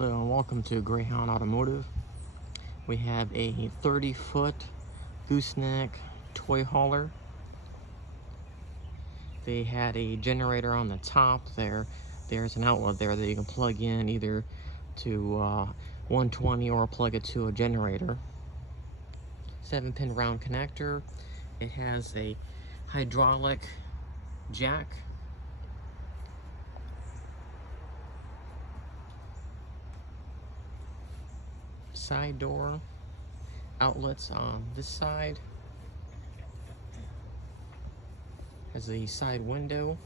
Hello and welcome to Greyhound Automotive. We have a 30-foot gooseneck toy hauler. They had a generator on the top there. There's an outlet there that you can plug in either to 120 or plug it to a generator. 7-pin round connector. It has a hydraulic jack. Side door, outlets on this side, has a side window,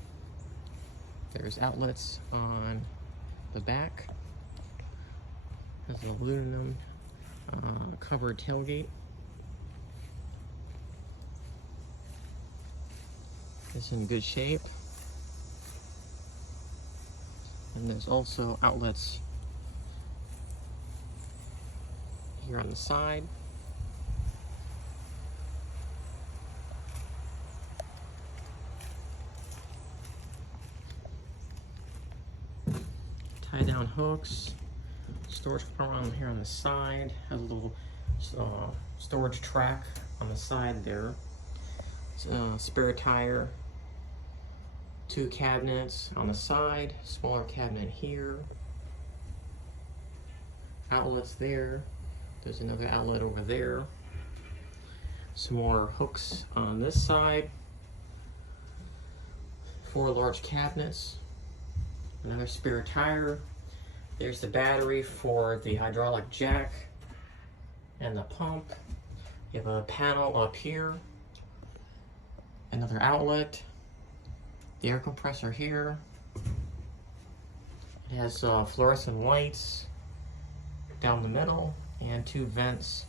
there's outlets on the back, has an aluminum covered tailgate. It's in good shape, and there's also outlets here on the side. Tie down hooks, storage compartment here on the side, has a little storage track on the side there. Spare tire, 2 cabinets on the side, smaller cabinet here, outlets there. There's another outlet over there. Some more hooks on this side. 4 large cabinets. Another spare tire. There's the battery for the hydraulic jack and the pump. You have a panel up here. Another outlet. The air compressor here. It has fluorescent lights down the middle, and 2 vents